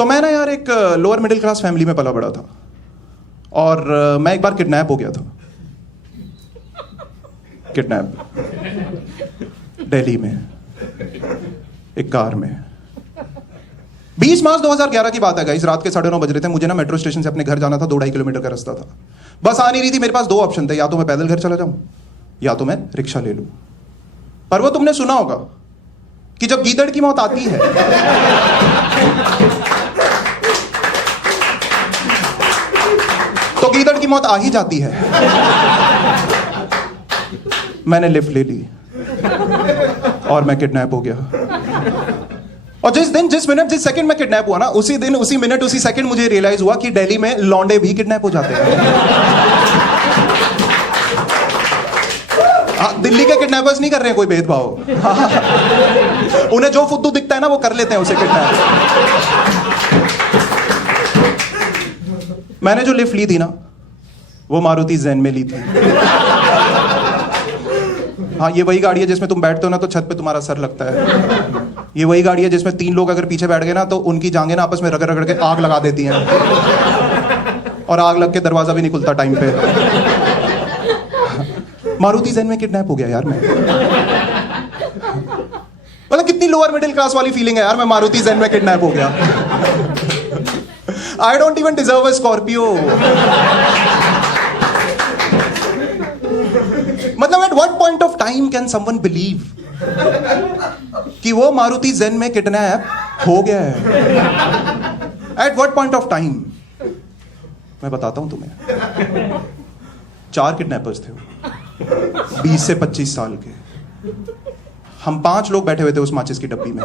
तो मैं ना यार एक लोअर मिडिल क्लास फैमिली में पला बड़ा था और मैं एक बार किडनैप हो गया था। किडनैप दिल्ली में एक कार में। 20 मार्च 2011 की बात है गाइस, रात के 9:30 बज रहे थे। मुझे ना मेट्रो स्टेशन से अपने घर जाना था, 2-2.5 किलोमीटर का रास्ता था। बस आ नहीं रही थी। मेरे पास 2 ऑप्शन थे, या तो मैं पैदल घर चला जाऊं या तो मैं रिक्शा ले लूं। पर वो तुमने सुना होगा कि जब गीदड़ की मौत आती है तो गीदड़ की मौत आ ही जाती है। मैंने लिफ्ट ले ली और मैं किडनैप हो गया। और जिस दिन, जिस मिनट, जिस सेकंड में किडनैप हुआ ना, उसी दिन, उसी मिनट, उसी सेकंड मुझे रियलाइज हुआ कि दिल्ली में लौंडे भी किडनैप हो जाते हैं। दिल्ली के किडनैपर्स नहीं कर रहे हैं कोई भेदभाव। उन्हें जो फुद्दू दिखता है ना वो कर लेते हैं उसे किडनैप। मैंने जो लिफ्ट ली थी ना वो मारुति ज़ेन में ली थी। हाँ, ये वही गाड़ी है जिसमें तुम बैठते हो ना तो छत पे तुम्हारा सर लगता है। ये वही गाड़ी है जिसमें 3 लोग अगर पीछे बैठ गए ना तो उनकी जांघें ना आपस में रगड़ रगड़ के आग लगा देती हैं और आग लग के दरवाजा भी नहीं खुलता टाइम पे। मारुति ज़ेन में किडनैप हो गया यार मैं। मतलब कितनी लोअर मिडिल क्लास वाली फीलिंग है यार, मैं मारुति ज़ेन में किडनैप हो गया। I don't even deserve a Scorpio. मतलब at what point of time can someone believe कि वो मारुति ज़ेन में किडनैप हो गया है? At what point of time? मैं बताता हूं तुम्हें। 4 किडनैपर्स थे, 20 से 25 साल के। हम 5 लोग बैठे हुए थे उस माचिस की डब्बी में।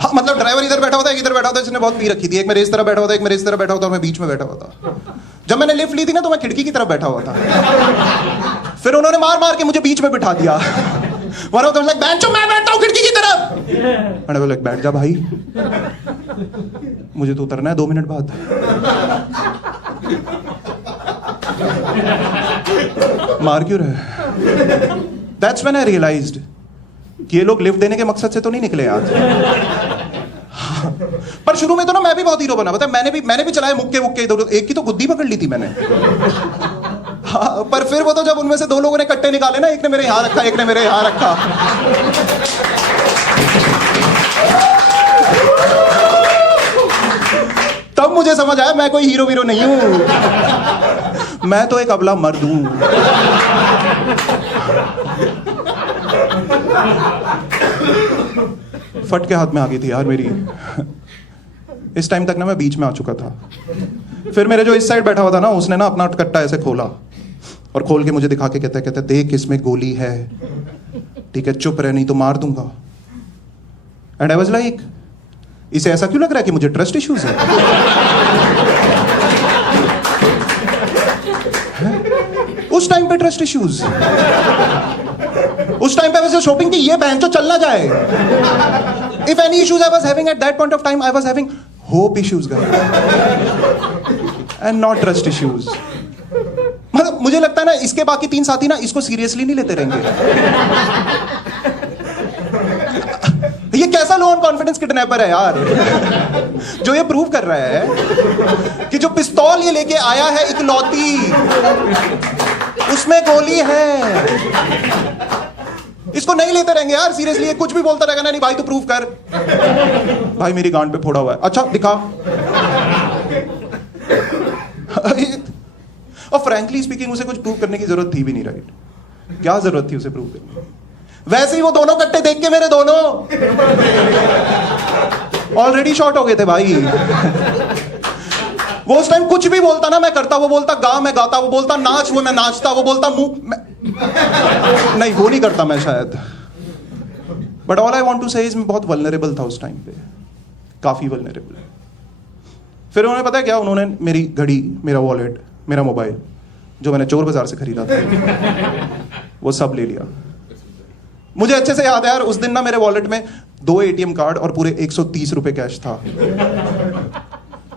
हाँ, मतलब ड्राइवर इधर बैठा हुआ था, एक इधर बैठा हुआ था, जिसने बहुत पी रखी थी। एक मेरे इस तरह बैठा हुआ था, एक मेरे इस तरह बैठा हुआ था और मैं बीच में बैठा हुआ था। जब मैंने लिफ्ट ली थी ना तो मैं खिड़की की तरफ बैठा हुआ था। फिर उन्होंने मार मार के मुझे बीच में बिठा दिया। One of them like, "बैंचो, मैं बैठता हूँ खिड़की की तरफ।" मैंने बोला बैठ जा भाई, मुझे तो उतरना है 2 मिनट बाद। मार क्यों रहे? That's when I realized कि ये लोग लिफ्ट देने के मकसद से तो नहीं निकले आज। पर शुरू में तो ना मैं भी बहुत हीरो बना। पता है, मैंने भी चलाए मुक्के मुक्के इधर। एक की तो गुद्दी पकड़ ली थी मैंने। हाँ, पर फिर वो तो जब उनमें से 2 लोगों ने कट्टे निकाले ना, एक ने मेरे यहाँ रखा, एक ने मेरे यहाँ रखा। तब मुझे समझ आया मैं कोई हीरो वीरो नहीं हूं, मैं तो एक अबला मर्द हूं। फट के हाथ में आ गई थी यार मेरी। इस टाइम तक ना मैं बीच में आ चुका था। फिर मेरे जो इस साइड बैठा हुआ था ना, उसने ना अपना कट्टा ऐसे खोला और खोल के मुझे दिखा के कहता देख इसमें गोली है, ठीक है, चुप रह नहीं तो मार दूंगा। एंड आई वाज लाइक, इसे ऐसा क्यों लग रहा है कि मुझे ट्रस्ट इश्यूज है? उस टाइम पे ट्रस्ट इश्यूज, उस टाइम पे वैसे शॉपिंग की ये बहन जो चल ना जाए। If any issues I was having at that point of time, I was having hope issues and not trust issues. मतलब मुझे लगता है ना इसके बाकी 3 साथी ना इसको सीरियसली नहीं लेते रहेंगे। ये कैसा लो ऑन कॉन्फिडेंस किडनैपर है यार, जो ये प्रूव कर रहा है कि जो पिस्तौल ये लेके आया है इकलौती, उसमें गोली है। इसको नहीं लेते रहेंगे यार सीरियसली। ये कुछ भी बोलता रहेगा ना, नहीं भाई तू प्रूव कर। भाई मेरी गांड पे फोड़ा हुआ है, अच्छा दिखा। और फ्रैंकली स्पीकिंग उसे कुछ प्रूव करने की जरूरत थी भी नहीं। राइट, क्या जरूरत थी उसे प्रूव करने? वैसे ही वो दोनों कट्टे देख के मेरे दोनों ऑलरेडी शॉर्ट हो गए थे भाई। वो उस टाइम कुछ भी बोलता ना मैं करता, वो बोलता गा मैं गाता, वो बोलता नाच वो मैं नाचता, वो बोलता मुंह नहीं वो नहीं करता मैं शायद। But all I want to say is मैं बहुत वल्नरेबल था उस टाइम पे, काफी वल्नरेबल। फिर उन्होंने पता है क्या, उन्होंने मेरी घड़ी, मेरा वॉलेट, मेरा मोबाइल जो मैंने चोर बाजार से खरीदा था वो सब ले लिया। मुझे अच्छे से याद है यार, उस दिन ना मेरे वॉलेट में 2 ATM कार्ड और पूरे 130 रुपए कैश था।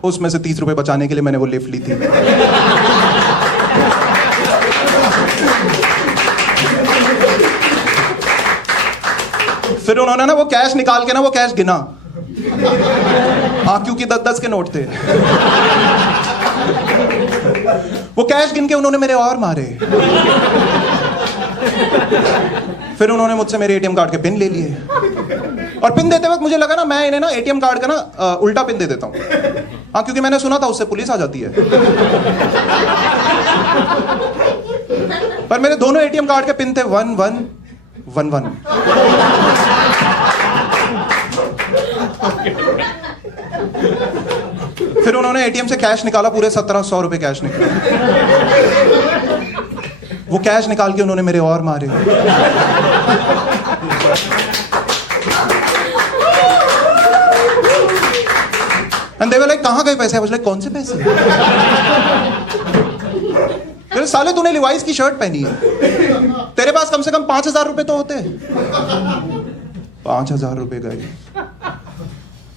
उसमें से 30 रुपए बचाने के लिए मैंने वो लिफ्ट ली थी। फिर उन्होंने ना वो कैश निकाल के ना वो कैश गिना। हाँ, क्योंकि 10-10 के नोट थे। वो कैश गिन के उन्होंने मेरे और मारे। फिर उन्होंने मुझसे मेरे एटीएम कार्ड के पिन ले लिए, और पिन देते वक्त मुझे लगा ना मैं इन्हें ना एटीएम कार्ड का ना उल्टा पिन दे देता हूँ। हाँ, क्योंकि मैंने सुना था उससे पुलिस आ जाती है। पर मेरे दोनों एटीएम कार्ड के पिन थे 1111। फिर उन्होंने एटीएम से कैश निकाला, पूरे 1700 रुपए कैश निकले। वो कैश निकाल के उन्होंने मेरे और मारे। एंड दे वर लाइक, कहां गए पैसे? आई वाज लाइक, कौन से पैसे? तेरे साले, तूने लिवाइस की शर्ट पहनी है, तेरे पास कम से कम 5000 रुपए तो होते। 5000 रुपए गए,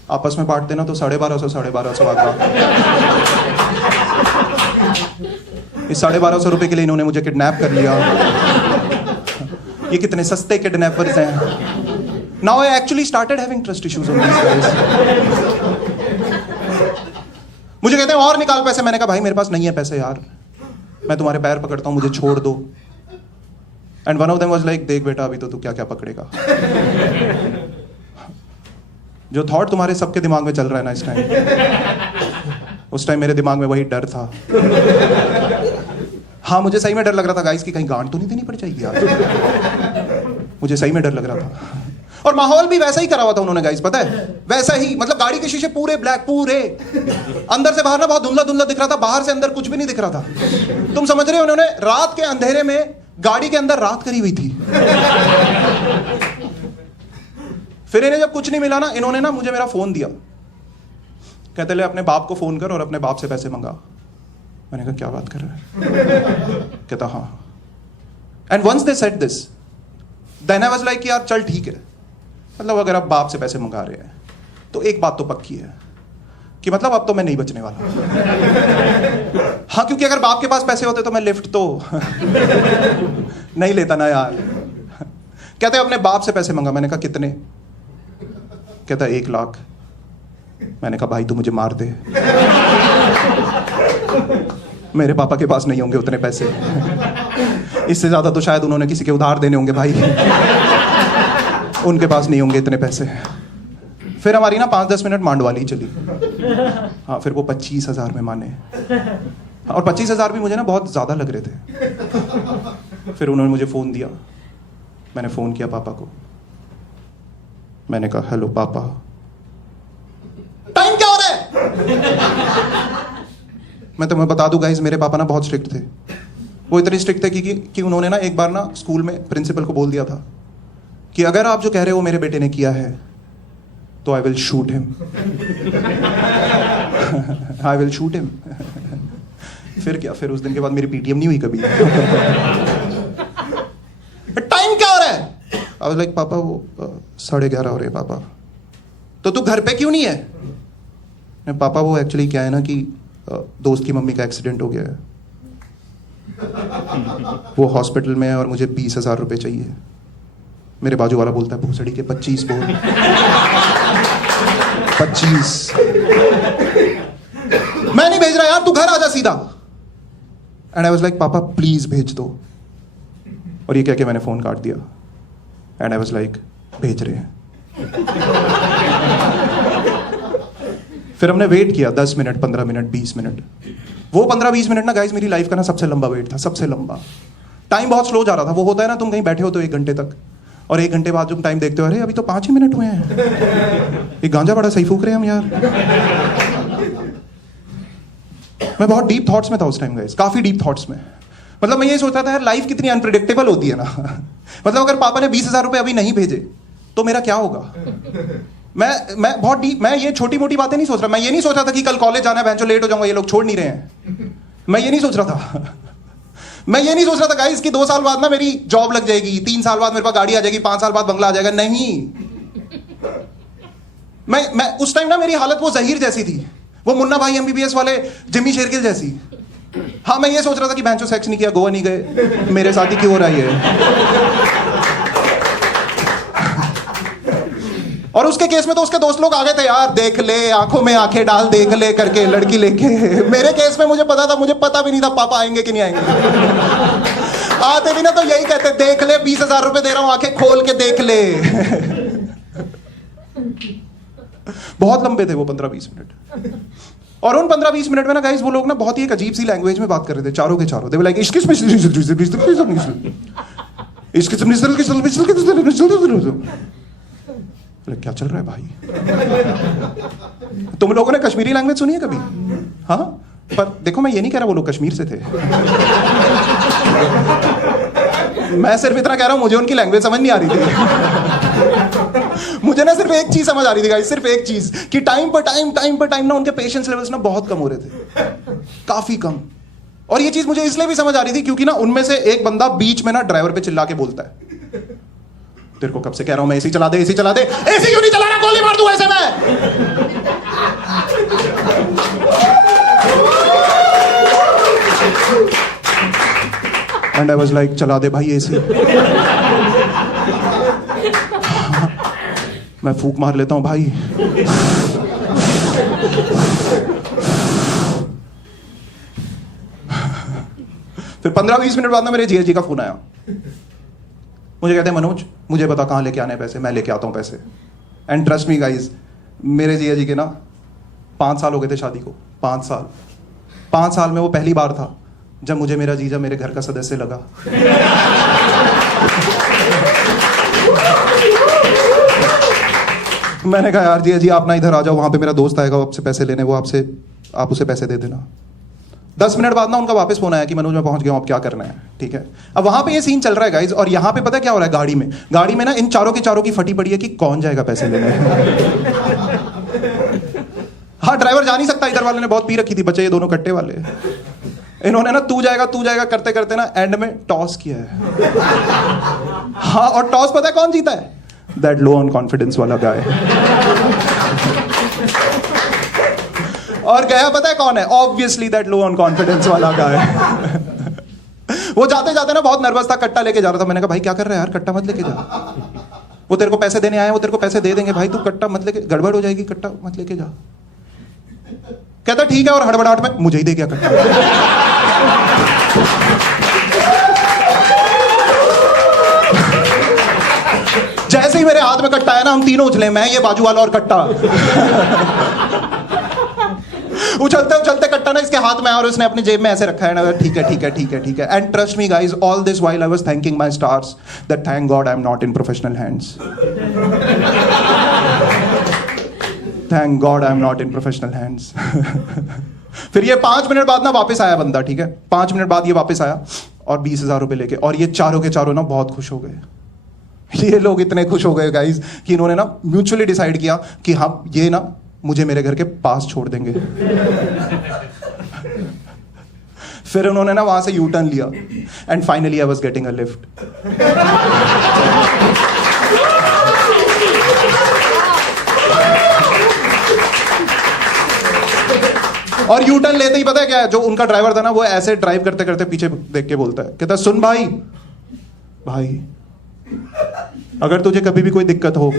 आपस में बांटते ना तो 1250 आता। इस 1250 रुपए के लिए इन्होंने मुझे किडनैप कर लिया। ये कितने सस्ते किडनैपर्स हैं। Now I actually started having trust issues on these guys. मुझे कहते हैं और निकाल पैसे। मैंने कहा भाई मेरे पास नहीं है पैसे यार, मैं तुम्हारे पैर पकड़ता हूं, मुझे छोड़ दो। And one of them was like, देख बेटा अभी तो तू क्या क्या पकड़ेगा। जो थॉट तुम्हारे सबके दिमाग में चल रहा है ना इस टाइम, उस टाइम मेरे दिमाग में वही डर था। हाँ, मुझे सही में डर लग रहा था गाइस कि कहीं गांड तो नहीं देनी पड़ जाएगी आज। मुझे सही में डर लग रहा था। और माहौल भी वैसा ही करा हुआ था उन्होंने गाइस, पता है, वैसा ही। मतलब गाड़ी के शीशे पूरे ब्लैक, पूरे अंदर से बाहर ना बहुत धुंधला धुंधला दिख रहा था, बाहर से अंदर कुछ भी नहीं दिख रहा था। तुम समझ रहे हो, उन्होंने रात के अंधेरे में गाड़ी के अंदर रात करी हुई थी। फिर इन्हें जब कुछ नहीं मिला ना, इन्होंने ना मुझे मेरा फोन दिया, कहते ले अपने बाप को फोन कर और अपने बाप से पैसे मंगा। मैंने कहा क्या बात कर रहा है? कहता हाँ। And once they said this, then I was like यार चल ठीक है, मतलब अगर आप बाप से पैसे मंगा रहे हैं तो एक बात तो पक्की है कि मतलब अब तो मैं नहीं बचने वाला। हाँ, क्योंकि अगर बाप के पास पैसे होते तो मैं लिफ्ट तो नहीं लेता ना यार। कहते अपने बाप से पैसे मंगा। मैंने कहा कितने? कहता 1 लाख। मैंने कहा भाई तू मुझे मार दे, मेरे पापा के पास नहीं होंगे उतने पैसे, इससे ज्यादा तो शायद उन्होंने किसी के उधार देने होंगे भाई, उनके पास नहीं होंगे इतने पैसे। फिर हमारी ना 5-10 मिनट मांडवाली चली। हाँ, फिर वो 25,000 में माने, और 25,000 भी मुझे ना बहुत ज्यादा लग रहे थे। फिर उन्होंने मुझे फोन दिया, मैंने फोन किया पापा को। मैंने कहा हेलो पापा, टाइम क्या हो रहा है? मैं तुम्हें बता दूं गाइस, मेरे पापा ना बहुत स्ट्रिक्ट थे। वो इतने स्ट्रिक्ट थे कि उन्होंने ना एक बार ना स्कूल में प्रिंसिपल को बोल दिया था कि अगर आप जो कह रहे हो मेरे बेटे ने किया है तो I will shoot him. I will shoot him. फिर क्या, फिर उस दिन के बाद मेरी पीटीएम नहीं हुई कभी। टाइम क्या हो रहा है? आई वाज लाइक पापा वो 11:30 हो रहे हैं पापा। तो तू घर पे क्यों नहीं है? पापा वो एक्चुअली क्या है ना कि दोस्त की मम्मी का एक्सीडेंट हो गया है, वो हॉस्पिटल में है और मुझे 20,000 रुपए चाहिए। मेरे बाजू वाला बोलता है भूसड़ी के 25 बोल। 25 मैं नहीं भेज रहा यार, तू घर आजा सीधा। एंड आई वाज लाइक पापा प्लीज भेज दो। और ये कह के मैंने फोन काट दिया। एंड आई वाज लाइक भेज रहे हैं। फिर हमने वेट किया 10 मिनट, 15 मिनट, 20 मिनट। वो 15-20 मिनट ना गाइस मेरी लाइफ का ना सबसे लंबा वेट था, सबसे लंबा। टाइम बहुत स्लो जा रहा था। वो होता है ना तुम कहीं बैठे हो तो 1 घंटे तक, और 1 घंटे बाद तुम टाइम देखते हो, अरे अभी तो 5 ही मिनट हुए हैं, ये गांजा बड़ा सही फूक रहे हैं हम यार। मैं बहुत डीप थॉट्स में था उस टाइम गाइस, काफी डीप थॉट्स में। मतलब मैं ये सोचता था यार लाइफ कितनी अनप्रिडिक्टेबल होती है ना। मतलब अगर पापा ने 20,000 रुपए अभी नहीं भेजे तो मेरा क्या होगा? मैं बहुत डीप, मैं ये छोटी मोटी बातें नहीं सोच रहा। मैं ये नहीं सोच रहा था कि कल कॉलेज जाना है, बहनचोद लेट हो जाऊंगा, ये लोग छोड़ नहीं रहे हैं। मैं ये नहीं सोच रहा था। मैं ये नहीं सोच रहा था गाइस कि 2 साल बाद ना मेरी जॉब लग जाएगी, 3 साल बाद मेरे पास गाड़ी आ जाएगी, 5 साल बाद बंगला आ जाएगा। नहीं, मैं उस टाइम ना मेरी हालत वो जहीर जैसी थी, वो मुन्ना भाई एमबीबीएस वाले जिम्मी शेरगिल जैसी। हाँ, मैं ये सोच रहा था कि बहनचोद सेक्स नहीं किया, गोवा नहीं गए, मेरे साथ ही क्यों हो रहा है। और उसके केस में तो उसके दोस्त लोग आ गए थे, यार देख ले, आंखों में आंखें डाल, देख ले करके लड़की लेके। मेरे केस में मुझे पता था, मुझे पता भी नहीं था पापा आएंगे कि नहीं आएंगे। आते भी ना तो यही कहते, देख ले 20,000 रुपए दे रहा हूं, आंखें खोल के देख ले। बहुत लंबे थे वो 15-20 मिनट। और उन 15-20 मिनट में ना गाइस वो लोग ना बहुत ही एक अजीब सी लैंग्वेज में बात कर रहे थे, चारों के चारों। दे वर लाइक इसके क्या चल रहा है भाई? तुम लोगों ने कश्मीरी लैंग्वेज सुनी है कभी? हाँ, पर देखो मैं ये नहीं कह रहा वो लोग कश्मीर से थे। मैं सिर्फ इतना कह रहा हूं मुझे उनकी लैंग्वेज समझ नहीं आ रही थी। मुझे ना सिर्फ एक चीज समझ आ रही थी गाइस, सिर्फ एक चीज, कि टाइम पर टाइम ना उनके पेशेंस लेवल्स ना बहुत कम हो रहे थे, काफी कम। और ये चीज मुझे इसलिए भी समझ आ रही थी क्योंकि ना उनमें से एक बंदा बीच में ना ड्राइवर पे चिल्ला के बोलता है, तेरे को कब से कह रहा हूं मैं एसी चला दे, एसी चला दे, एसी क्यों नहीं चला रहा, गोली मार दूं ऐसे में। एंड आई वाज लाइक चला दे भाई एसी। मैं फूंक मार लेता हूं भाई। फिर 15-20 मिनट बाद ना मेरे जीएस जी का फोन आया। मुझे कहते हैं मनोज मुझे बता कहाँ लेके आने पैसे, मैं लेके आता हूँ पैसे। एंड ट्रस्ट मी गाइज, मेरे जीजा जी के ना 5 साल हो गए थे शादी को। 5 साल 5 साल में वो पहली बार था जब मुझे मेरा जीजा मेरे घर का सदस्य लगा। मैंने कहा यार जीजा जी आप ना इधर आ जाओ, वहां पे मेरा दोस्त आएगा वो आपसे पैसे लेने, वो आप उसे पैसे दे देना। 10 मिनट बाद ना उनका वापस फोन आया कि मनोज मैं पहुंच गया हूं, अब क्या करना है। ठीक है, अब वहां पे ये सीन चल रहा है गाइज, और यहां पे पता क्या हो रहा है, गाड़ी में ना इन चारों के चारों की फटी पड़ी है कि कौन जाएगा पैसे लेने। हाँ, ड्राइवर जा नहीं सकता, इधर वाले ने बहुत पी रखी थी, बच्चे ये दोनों कट्टे वाले। इन्होंने ना तू जाएगा करते करते ना एंड में टॉस किया है। हाँ, और टॉस पता है कौन जीता है? दैट लो ऑन कॉन्फिडेंस वाला गाय। और गया पता है कौन है? Obviously that low on confidence वाला गाय। वो जाते जाते ना बहुत नर्वस था, कट्टा लेके जा रहा था। मैंने कहा भाई क्या कर रहा है यार, कट्टा मत लेके जा, वो तेरे को पैसे देने आए, वो तेरे को पैसे दे देंगे भाई, तू कट्टा मत लेके, गड़बड़ हो जाएगी, कट्टा मत लेके जा। कहता ठीक है, और हड़बड़ाहट में मुझे ही दे गया कट्टा। जैसे ही मेरे हाथ में कट्टा है ना, हम तीनों उछले, मैं, ये बाजू वाला और कट्टा। उछलते उछलते कट्टा ना इसके हाथ में, और उसने अपनी जेब में ऐसे रखा है ना, ठीक है। And trust me guys, all this while I was thanking my stars that thank God I am not in professional hands. Thank God I am not in professional hands. फिर ये 5 मिनट बाद ना वापस आया बंदा, ठीक है, 5 मिनट बाद ये वापस आया और 20,000 रुपए लेके, और ये चारों के चारों ना बहुत खुश हो गए। ये लोग इतने खुश हो गए गाइज कि इन्होंने ना म्यूचुअली डिसाइड किया कि हाँ ये ना मुझे मेरे घर के पास छोड़ देंगे। फिर उन्होंने ना वहां से यू टर्न लिया and finally I was getting a lift. और यू टर्न लेते ही पता है क्या है, जो उनका ड्राइवर था ना वो ऐसे ड्राइव करते करते पीछे देख के बोलता है, कहता सुन भाई अगर तुझे कभी भी कोई दिक्कत हो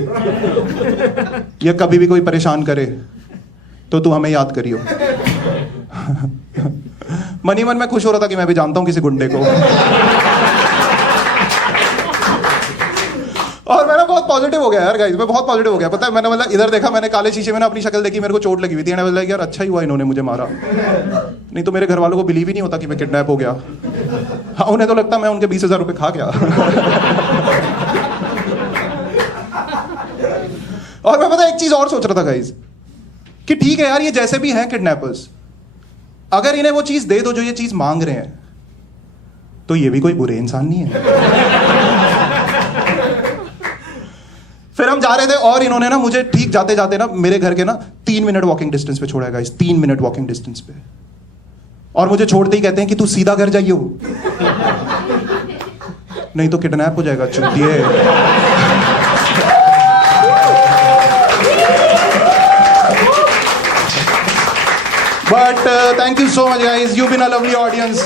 या कभी भी कोई परेशान करे तो तू हमें याद करियो। मनी मन में खुश हो रहा था कि मैं भी जानता हूं किसी गुंडे को। और मैं ना बहुत पॉजिटिव हो गया यार गाइस, मैं बहुत पॉजिटिव हो गया। पता है मैंने मतलब इधर देखा, मैंने काले शीशे में ना अपनी शक्ल देखी, मेरे को चोट लगी हुई थी। मैंने यार अच्छा ही हुआ इन्होंने मुझे मारा, नहीं तो मेरे घर वालों को बिलीव ही नहीं होता कि मैं किडनैप हो गया। हाँ, उन्हें तो लगता मैं उनके 20,000 रुपए खा गया। और मैं पता एक चीज और सोच रहा था गाइस कि ठीक है यार, ये जैसे भी हैं किडनैपर्स, अगर इन्हें वो चीज दे दो जो ये चीज मांग रहे हैं, तो ये भी कोई बुरे इंसान नहीं है। फिर हम जा रहे थे और इन्होंने ना मुझे ठीक जाते जाते ना मेरे घर के ना 3 मिनट वॉकिंग डिस्टेंस पे छोड़ा है गाइस, 3 मिनट वॉकिंग डिस्टेंस पे। और मुझे छोड़ते ही कहते हैं कि तू सीधा घर जाइयो, नहीं तो किडनैप हो जाएगा चुतिए। But thank you so much guys, you've been a lovely audience.